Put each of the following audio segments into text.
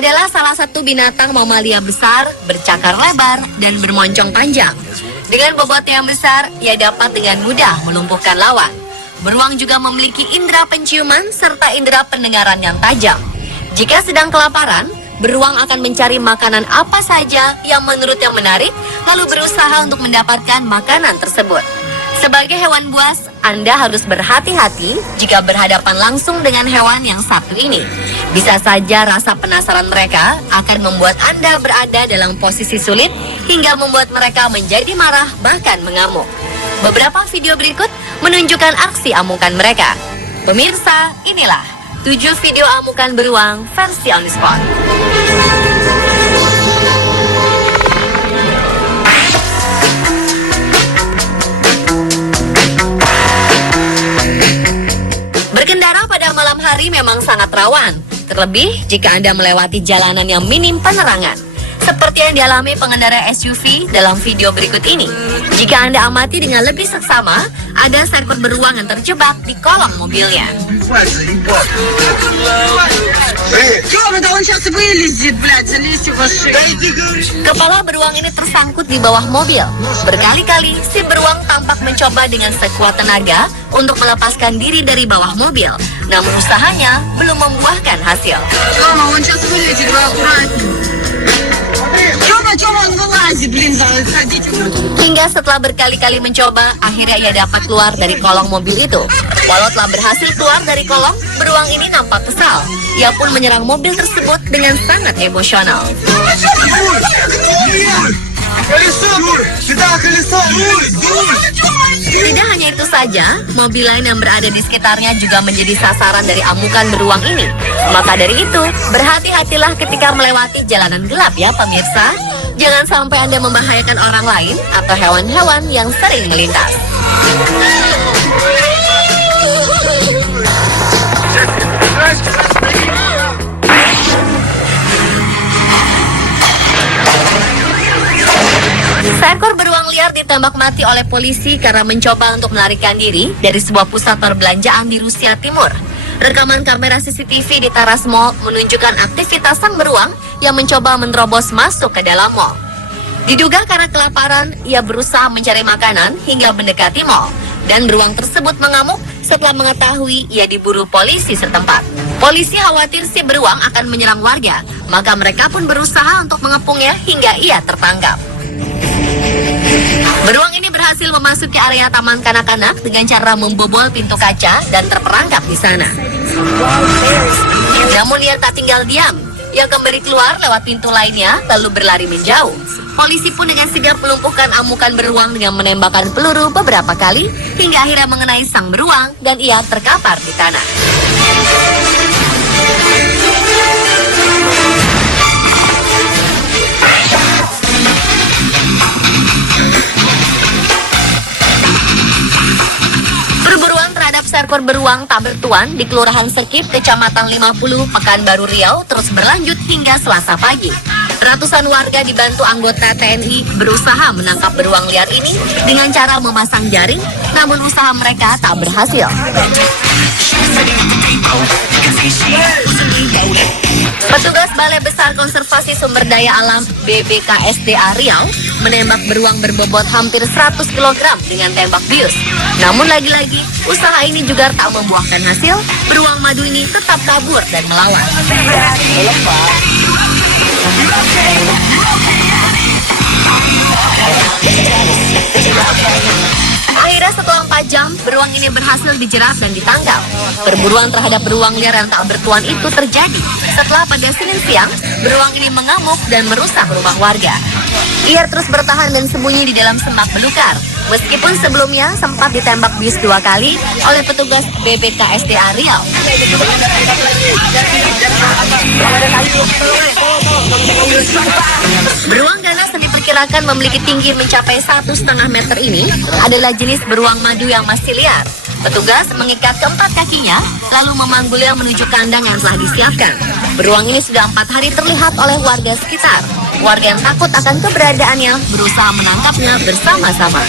adalah salah satu binatang mamalia besar, bercakar lebar, dan bermoncong panjang. Dengan bobotnya yang besar, ia dapat dengan mudah melumpuhkan lawan. Beruang juga memiliki indera penciuman serta indera pendengaran yang tajam. Jika sedang kelaparan, beruang akan mencari makanan apa saja yang menurutnya menarik, lalu berusaha untuk mendapatkan makanan tersebut. Sebagai hewan buas, Anda harus berhati-hati jika berhadapan langsung dengan hewan yang satu ini. Bisa saja rasa penasaran mereka akan membuat Anda berada dalam posisi sulit hingga membuat mereka menjadi marah bahkan mengamuk. Beberapa video berikut menunjukkan aksi amukan mereka. Pemirsa, inilah 7 video amukan beruang versi on the spot. Berkendara pada malam hari memang sangat rawan, terlebih jika Anda melewati jalanan yang minim penerangan. Seperti yang dialami pengendara SUV dalam video berikut ini. Jika Anda amati dengan lebih seksama, ada seekor beruang yang terjebak di kolong mobilnya. Kepala beruang ini tersangkut di bawah mobil. Berkali-kali si beruang tampak mencoba dengan sekuat tenaga untuk melepaskan diri dari bawah mobil. Namun usahanya belum membuahkan hasil. Hingga setelah berkali-kali mencoba, akhirnya ia dapat keluar dari kolong mobil itu. Walau telah berhasil keluar dari kolong, beruang ini nampak kesal. Ia pun menyerang mobil tersebut dengan sangat emosional. Tidak hanya itu saja, mobil lain yang berada di sekitarnya juga menjadi sasaran dari amukan beruang ini. Maka dari itu, berhati-hatilah ketika melewati jalanan gelap ya pemirsa. Jangan sampai Anda membahayakan orang lain atau hewan-hewan yang sering melintas. Seekor beruang liar ditembak mati oleh polisi karena mencoba untuk melarikan diri dari sebuah pusat perbelanjaan di Rusia Timur. Rekaman kamera CCTV di teras mall menunjukkan aktivitas sang beruang yang mencoba menerobos masuk ke dalam mall. Diduga karena kelaparan, ia berusaha mencari makanan hingga mendekati mall. Dan beruang tersebut mengamuk setelah mengetahui ia diburu polisi setempat. Polisi khawatir si beruang akan menyerang warga, maka mereka pun berusaha untuk mengepungnya hingga ia tertangkap. Beruang ini berhasil memasuki area taman kanak-kanak dengan cara membobol pintu kaca dan terperangkap di sana. Namun ia tak tinggal diam. Ia kembali keluar lewat pintu lainnya lalu berlari menjauh. Polisi pun dengan sigap melumpuhkan amukan beruang dengan menembakkan peluru beberapa kali hingga akhirnya mengenai sang beruang dan ia terkapar di tanah. Seekor beruang tak bertuan di Kelurahan Sekip, Kecamatan 50, Pekanbaru Riau terus berlanjut hingga Selasa pagi. Ratusan warga dibantu anggota TNI berusaha menangkap beruang liar ini dengan cara memasang jaring, namun usaha mereka tak berhasil. Petugas Balai Besar Konservasi Sumber Daya Alam BBKSDA Riau menembak beruang berbobot hampir 100 kg dengan tembak bius. Namun lagi-lagi, usaha ini juga tak membuahkan hasil. Beruang madu ini tetap kabur dan melawan. Akhirnya setelah 4 jam, beruang ini berhasil dijerat dan ditangkap. Perburuan terhadap beruang liar yang tak bertuan itu terjadi setelah pada Senin siang, beruang ini mengamuk dan merusak rumah warga. Ia terus bertahan dan sembunyi di dalam semak belukar. Meskipun sebelumnya sempat ditembak bius 2 kali oleh petugas BBKSDA Riau. Beruang ganas yang diperkirakan memiliki tinggi mencapai 1,5 meter ini adalah jenis beruang madu yang masih liar. Petugas mengikat keempat kakinya, lalu memanggulnya menuju kandang yang telah disiapkan. Beruang ini sudah 4 hari terlihat oleh warga sekitar. Warga yang takut akan keberadaannya berusaha menangkapnya bersama-sama.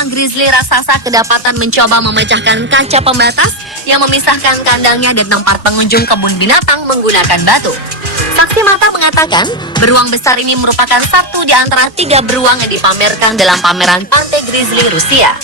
beruang grizzly raksasa kedapatan mencoba memecahkan kaca pembatas yang memisahkan kandangnya dan tempat pengunjung kebun binatang menggunakan batu. Saksi mata mengatakan, beruang besar ini merupakan satu di antara 3 beruang yang dipamerkan dalam pameran Pantai Grizzly Rusia.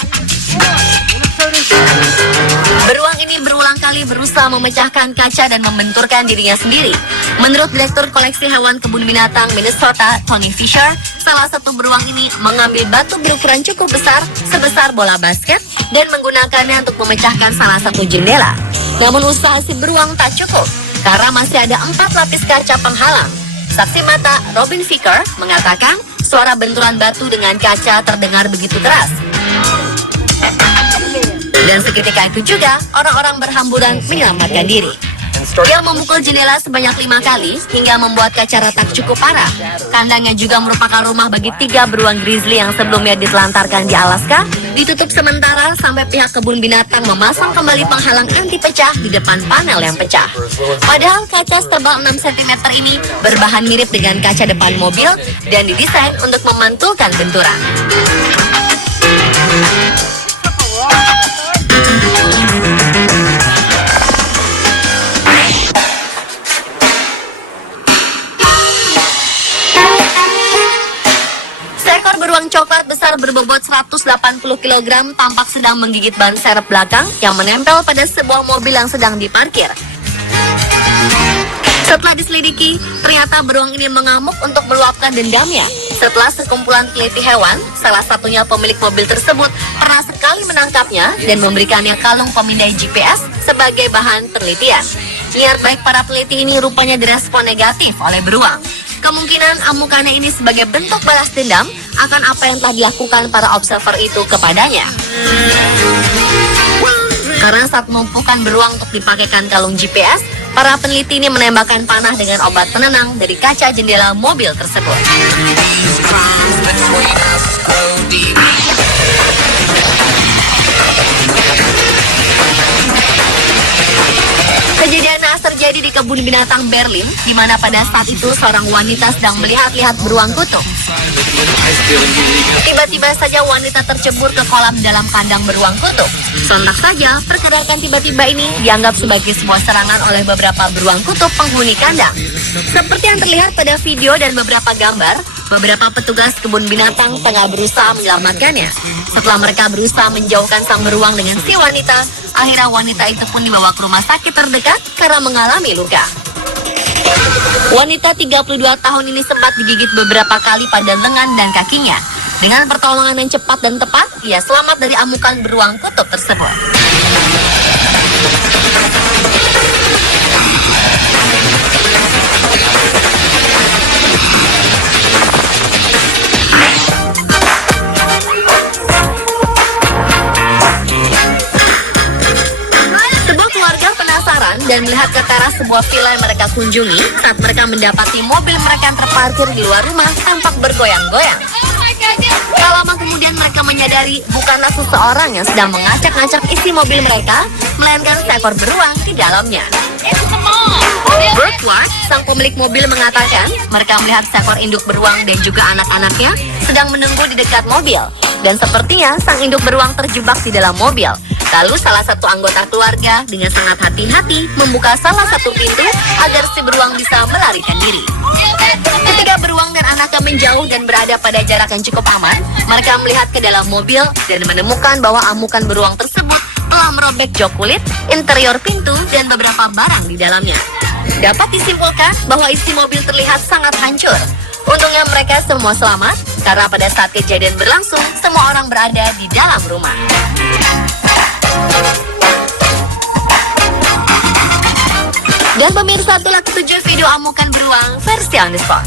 Beruang ini berulang kali berusaha memecahkan kaca dan membenturkan dirinya sendiri. Menurut Direktur Koleksi Hewan Kebun Binatang Minnesota, Tony Fisher, salah satu beruang ini mengambil batu berukuran cukup besar, sebesar bola basket, dan menggunakannya untuk memecahkan salah satu jendela. Namun usaha si beruang tak cukup, karena masih ada 4 lapis kaca penghalang. Saksi mata Robin Ficker mengatakan, suara benturan batu dengan kaca terdengar begitu keras. Dan seketika itu juga, orang-orang berhamburan menyelamatkan diri. Dia memukul jendela sebanyak 5 kali hingga membuat kaca retak cukup parah. Kandangnya juga merupakan rumah bagi 3 beruang grizzly yang sebelumnya ditelantarkan di Alaska, ditutup sementara sampai pihak kebun binatang memasang kembali penghalang anti pecah di depan panel yang pecah. Padahal kaca setebal 6 cm ini berbahan mirip dengan kaca depan mobil dan didesain untuk memantulkan benturan. Seekor beruang coklat besar berbobot 180 kg tampak sedang menggigit ban serep belakang yang menempel pada sebuah mobil yang sedang diparkir. Setelah diselidiki, ternyata beruang ini mengamuk untuk meluapkan dendamnya. Setelah sekumpulan peneliti hewan, salah satunya pemilik mobil tersebut, pernah sekali menangkapnya dan memberikannya kalung pemindai GPS sebagai bahan penelitian. Niat baik para peneliti ini rupanya direspon negatif oleh beruang. Kemungkinan amukannya ini sebagai bentuk balas dendam akan apa yang telah dilakukan para observer itu kepadanya. Karena saat melumpuhkan beruang untuk dipakaikan kalung GPS, para peneliti ini menembakkan panah dengan obat penenang dari kaca jendela mobil tersebut. Kejadian naas terjadi di kebun binatang Berlin, di mana pada saat itu seorang wanita sedang melihat-lihat beruang kutub. Tiba-tiba saja wanita tercebur ke kolam dalam kandang beruang kutub. Sontak saja, pergerakan tiba-tiba ini dianggap sebagai sebuah serangan oleh beberapa beruang kutub penghuni kandang. Seperti yang terlihat pada video dan beberapa gambar, beberapa petugas kebun binatang tengah berusaha menyelamatkannya. Setelah mereka berusaha menjauhkan sang beruang dengan si wanita, akhirnya wanita itu pun dibawa ke rumah sakit terdekat karena mengalami luka. Wanita 32 tahun ini sempat digigit beberapa kali pada lengan dan kakinya. Dengan pertolongan yang cepat dan tepat, ia selamat dari amukan beruang kutub tersebut. Dan melihat ke teras sebuah villa yang mereka kunjungi saat mereka mendapati mobil mereka yang terparkir di luar rumah tampak bergoyang-goyang. Tak lama kemudian mereka menyadari bukanlah seseorang yang sedang mengacak-ngacak isi mobil mereka, melainkan seekor beruang di dalamnya. Burkhardt, sang pemilik mobil mengatakan mereka melihat seekor induk beruang dan juga anak-anaknya sedang menunggu di dekat mobil. Dan sepertinya sang induk beruang terjebak di dalam mobil. Lalu salah satu anggota keluarga dengan sangat hati-hati membuka salah satu pintu agar si beruang bisa melarikan diri. Ketika beruang dan anaknya menjauh dan berada pada jarak yang cukup aman, mereka melihat ke dalam mobil dan menemukan bahwa amukan beruang tersebut telah merobek jok kulit, interior pintu, dan beberapa barang di dalamnya. Dapat disimpulkan bahwa isi mobil terlihat sangat hancur. Untungnya mereka semua selamat, karena pada saat kejadian berlangsung, semua orang berada di dalam rumah. Dan pemirsa, itulah ketujuh video amukan beruang versi on the spot.